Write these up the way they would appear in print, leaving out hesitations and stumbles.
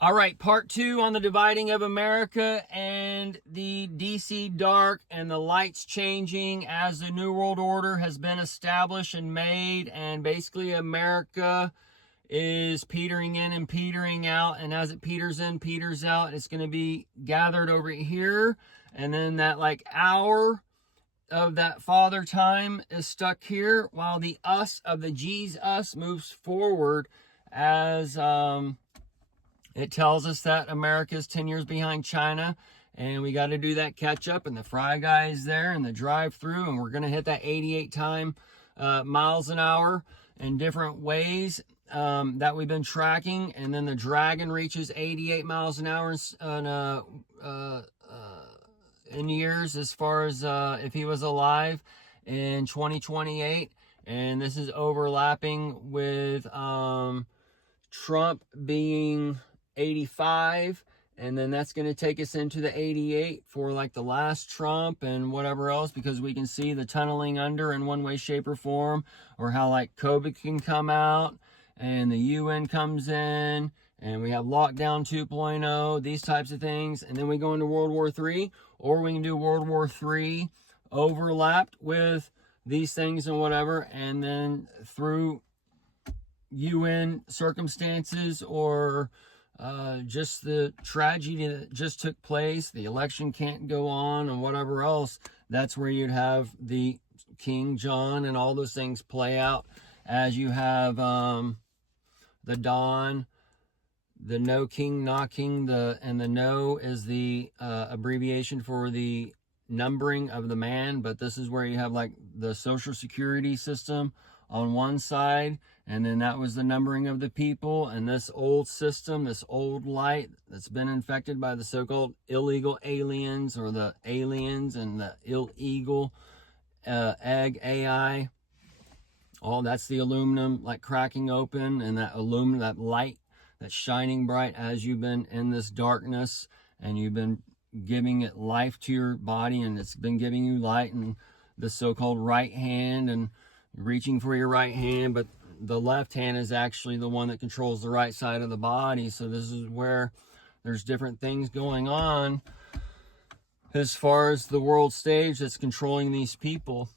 All right, part 2 on the dividing of America and the DC dark and the lights changing as the New World Order has been established and made, and basically America is petering in and petering out, and as it peters in, peters out, it's going to be gathered over here, and then that like hour of that father time is stuck here, while the us of the Jesus moves forward as it tells us that America is 10 years behind China, and we got to do that catch up, and the Fry Guy is there, and the drive through, and we're going to hit that 88 miles an hour in different ways that we've been tracking, and then the Dragon reaches 88 miles an hour in years, as far as if he was alive in 2028, and this is overlapping with Trump being 85, and then that's going to take us into the 88 for like the last Trump and whatever else, because we can see the tunneling under in one way, shape, or form, or how like COVID can come out and the UN comes in, and we have lockdown 2.0, these types of things, and then we go into World War III, or we can do World War III overlapped with these things and whatever, and then through UN circumstances, or just the tragedy that just took place, the election can't go on, and whatever else, that's where you'd have the King John and all those things play out, as you have the dawn, the no king knocking, and the no is the abbreviation for the numbering of the man, but this is where you have like the social security system on one side, and then that was the numbering of the people, and this old system, this old light that's been infected by the so-called illegal aliens, or the aliens, and the illegal egg AI, all that's the aluminum like cracking open, and that aluminum, that light that's shining bright as you've been in this darkness, and you've been giving it life to your body, and it's been giving you light, and the so-called right hand, and reaching for your right hand, but the left hand is actually the one that controls the right side of the body. So this is where there's different things going on as far as the world stage that's controlling these people.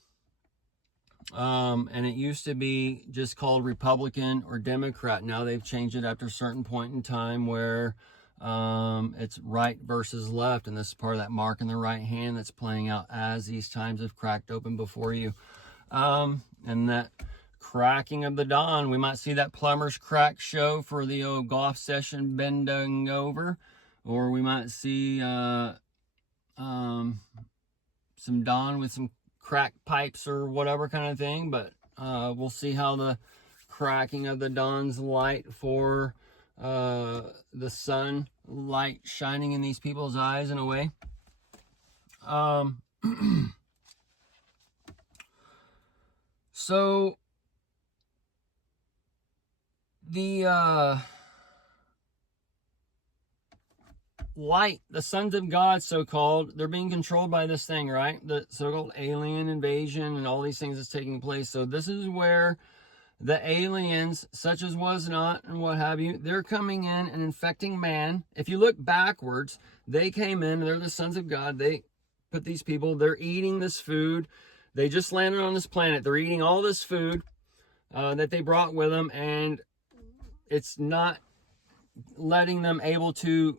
And it used to be just called Republican or Democrat. Now they've changed it after a certain point in time where it's right versus left, and this is part of that mark in the right hand that's playing out as these times have cracked open before you. And that cracking of the dawn, we might see that plumber's crack show for the old golf session bending over, or we might see some dawn with some crack pipes or whatever kind of thing, but we'll see how the cracking of the dawn's light for the sun light shining in these people's eyes in a way. So the light, the sons of God, so-called, they're being controlled by this thing, right? The so-called alien invasion and all these things that's taking place. So this is where the aliens, such as was not and what have you, they're coming in and infecting man. If you look backwards, they came in, they're the sons of God. They put these people, they're eating this food. They just landed on this planet. They're eating all this food that they brought with them, and it's not letting them able to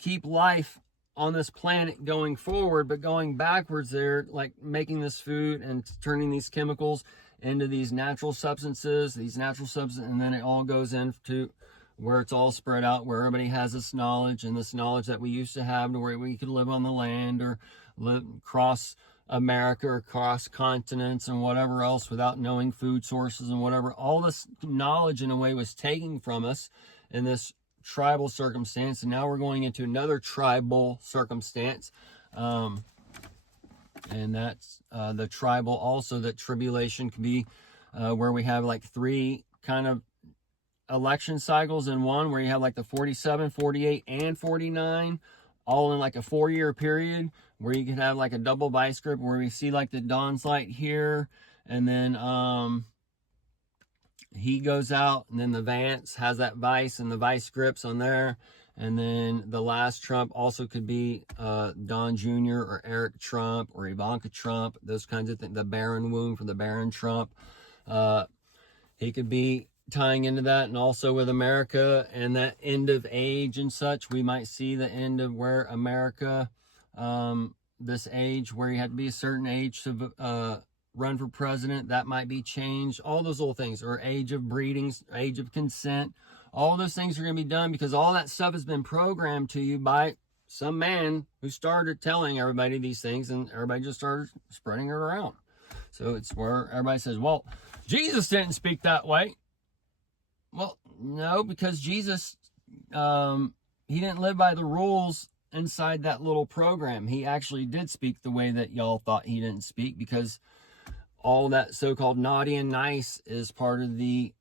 keep life on this planet going forward, but going backwards. They're like making this food and turning these chemicals into these natural substances, and then it all goes into where it's all spread out, where everybody has this knowledge, and this knowledge that we used to have, to where we could live on the land or live across America or cross continents and whatever else without knowing food sources and whatever. All this knowledge in a way was taken from us in this tribal circumstance, and now we're going into another tribal circumstance, and that's the tribal also, that tribulation can be where we have like 3 kind of election cycles in one, where you have like the 47, 48, and 49 all in like a 4-year period, where you can have like a double vice grip, where we see like the dawn's light here, and then he goes out, and then the Vance has that vice and the vice grips on there. And then the last Trump also could be Don Jr. or Eric Trump or Ivanka Trump, those kinds of things. The Barron wound for the Barron Trump. He could be tying into that, and also with America and that end of age and such. We might see the end of where America, this age where you had to be a certain age to run for president, that might be changed. All those little things, or age of breeding, age of consent. All those things are going to be done because all that stuff has been programmed to you by some man who started telling everybody these things, and everybody just started spreading it around. So it's where everybody says, well, Jesus didn't speak that way. Well, no, because Jesus, he didn't live by the rules inside that little program. He actually did speak the way that y'all thought he didn't speak, because all that so-called naughty and nice is part of the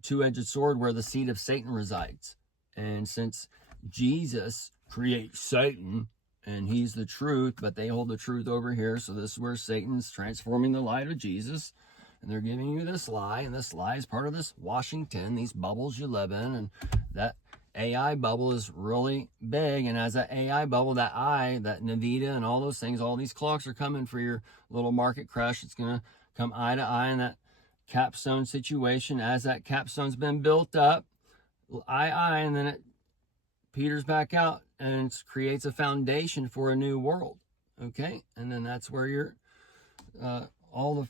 two-edged sword where the seed of Satan resides. And since Jesus creates Satan and he's the truth, but they hold the truth over here, so this is where Satan's transforming the light of Jesus, and they're giving you this lie, and this lie is part of this Washington, these bubbles you live in, and that AI bubble is really big. And as that AI bubble, that Nvidia and all those things, all these clocks are coming for your little market crash. It's going to come eye to eye in that capstone situation. As that capstone's been built up, eye, and then it peters back out, and it creates a foundation for a new world. Okay? And then that's where your all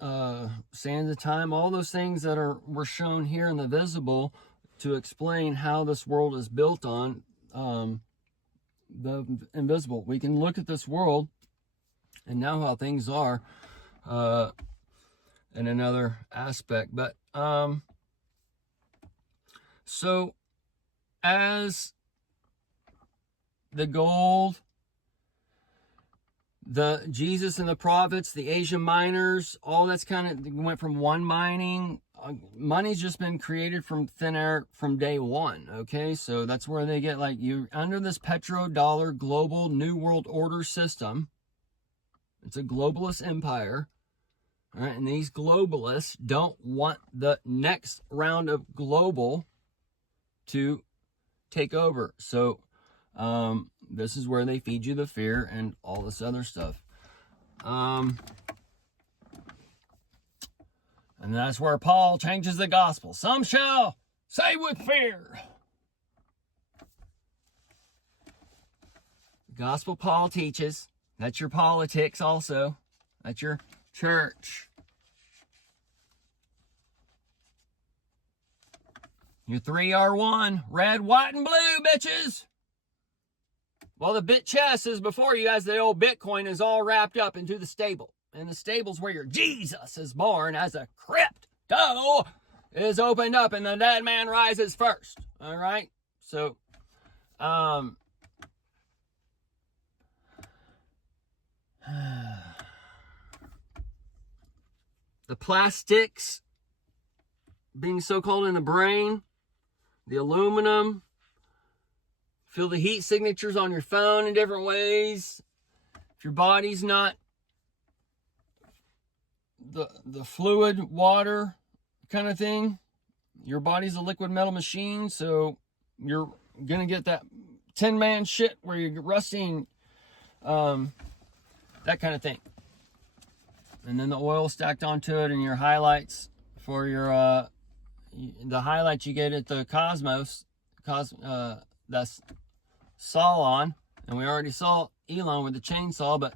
the sands of time, all those things that were shown here in the visible to explain how this world is built on the invisible. We can look at this world and know how things are in another aspect. But so as the gold, the Jesus and the prophets, the Asia miners, all that's kind of went from one mining. Money's just been created from thin air from day one. Okay, so that's where they get, like, you under this petrodollar global new world order system. It's a globalist empire. All right, and these globalists don't want the next round of global to take over. So this is where they feed you the fear and all this other stuff. And that's where Paul changes the gospel. Some shall say with fear. The gospel Paul teaches. That's your politics also. That's your church. Your 3R1. Red, white, and blue, bitches. Well, the bit chest is before you, as the old Bitcoin is all wrapped up into the stable. And the stable's where your Jesus is born, as a crypto is opened up and the dead man rises first. All right? So, the plastics being so-called in the brain, the aluminum, feel the heat signatures on your phone in different ways. If your body's not the fluid water kind of thing, your body's a liquid metal machine, so you're gonna get that tin man shit where you're rusting, that kind of thing. And then the oil stacked onto it, and your highlights for your the highlights you get at the Cosmos, that's Solon, and we already saw Elon with the chainsaw, but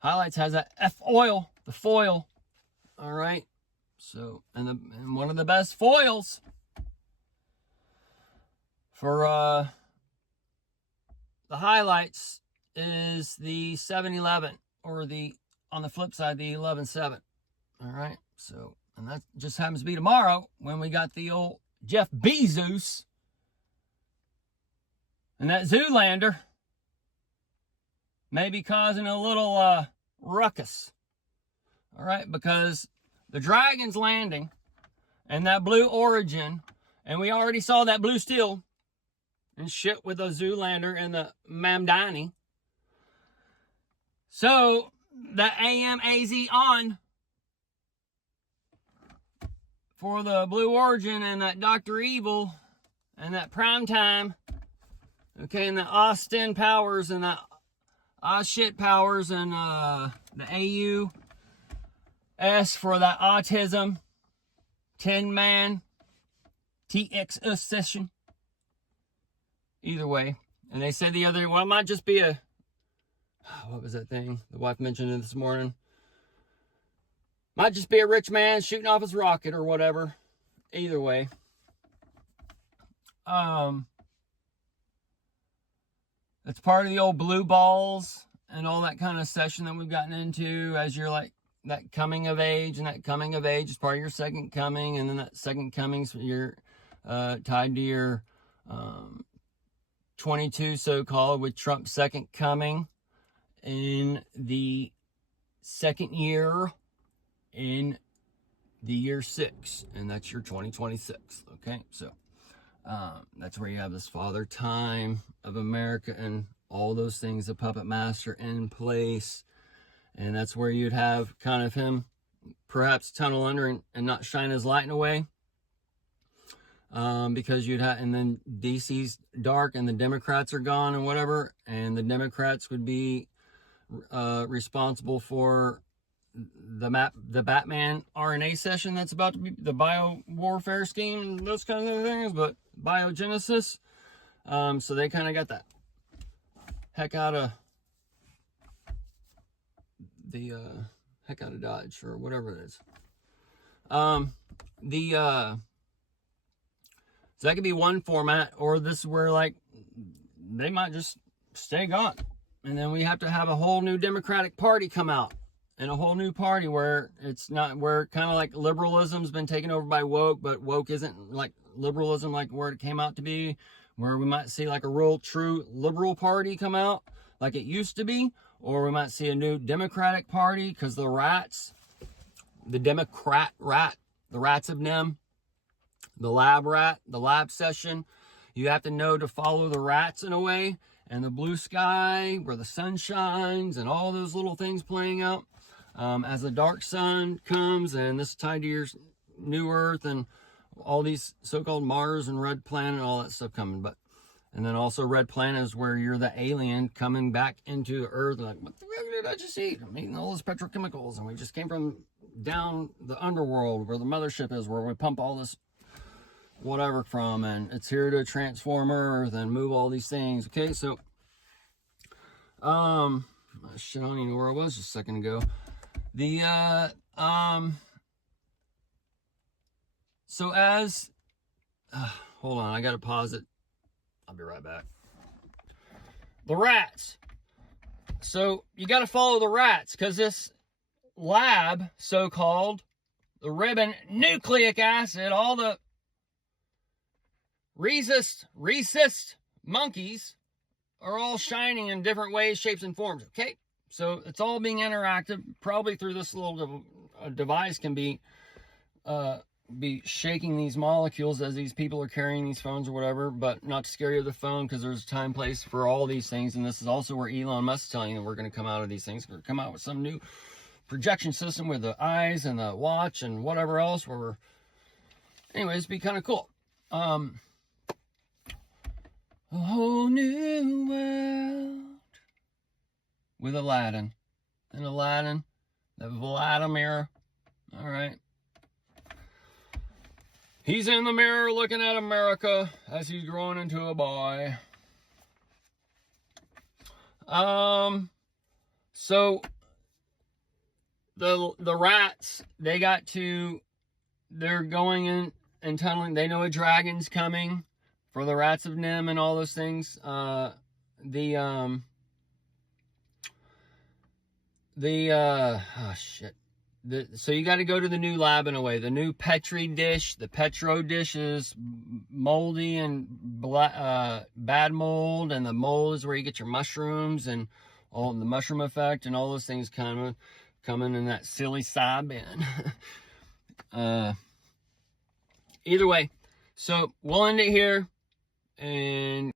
highlights has that F oil, the foil. All right, so and one of the best foils for the highlights is the 711, or the on the flip side, the 11.7. All right, so, and that just happens to be tomorrow when we got the old Jeff Bezos and that Zoolander may be causing a little ruckus. All right, because the Dragon's landing and that Blue Origin, and we already saw that Blue Steel and shit with the Zoolander and the Mamdani. So that AM AZ on for the Blue Origin and that Dr. Evil and that Primetime. Okay, and the Austin Powers and that Shit Powers and the AUS for that Autism 10-man TX session. Either way. And they said the other day, well, it might just be a, what was that thing? The wife mentioned it this morning. Might just be a rich man shooting off his rocket or whatever. Either way. It's part of the old blue balls and all that kind of session that we've gotten into as you're like that coming of age, and that coming of age is part of your second coming, and then that second coming's you're tied to your 22 so-called with Trump's second coming in the second year in the year 6, and that's your 2026. Okay, so that's where you have this Father Time of America and all those things, the Puppet Master in place. And that's where you'd have kind of him perhaps tunnel under and not shine his light in a way. Because you'd have, and then DC's dark and the Democrats are gone and whatever. And the Democrats would be responsible for the Batman RNA session that's about to be the bio warfare scheme and those kinds of things, but biogenesis. So they kind of got that heck out of Dodge or whatever it is. So that could be one format, or this is where like they might just stay gone, and then we have to have a whole new Democratic Party come out. And a whole new party where it's not, where kind of like liberalism's been taken over by woke, but woke isn't like liberalism like where it came out to be, where we might see like a real true liberal party come out like it used to be, or we might see a new Democratic Party because the rats, the Democrat rat, the rats of NEM, the lab rat, the lab session, you have to know to follow the rats in a way, and the blue sky where the sun shines and all those little things playing out. As the dark sun comes, and this is tied to your new Earth and all these so-called Mars and Red Planet and all that stuff coming. But and then also Red Planet is where you're the alien coming back into Earth. Like, what the fuck did I just eat? I'm eating all those petrochemicals, and we just came from down the underworld where the mothership is, where we pump all this whatever from, and it's here to transform Earth and move all these things. Okay, so shit, I don't even know where I was just a second ago. So as, hold on, I gotta pause it. I'll be right back. The rats. So you gotta follow the rats, because this lab, so-called, the ribbon nucleic acid, all the rhesus monkeys are all shining in different ways, shapes, and forms. Okay, so it's all being interactive, probably through this little device can be shaking these molecules as these people are carrying these phones or whatever, but not to scare you of the phone, because there's a time, place for all these things. And this is also where Elon Musk is telling you that we're going to come out of these things. We're going to come out with some new projection system with the eyes and the watch and whatever else, where we're, anyways, it'd be kind of cool. A whole new world with Aladdin. And Aladdin, that Vladimir, all right. He's in the mirror looking at America as he's growing into a boy. So the rats, they're going in and tunneling. They know a dragon's coming for the rats of NEM and all those things. So you got to go to the new lab in a way. The new Petri dish, the Petro dish is moldy and bad mold, and the mold is where you get your mushrooms and all the mushroom effect and all those things coming in that psilocybin. Either way, so we'll end it here. And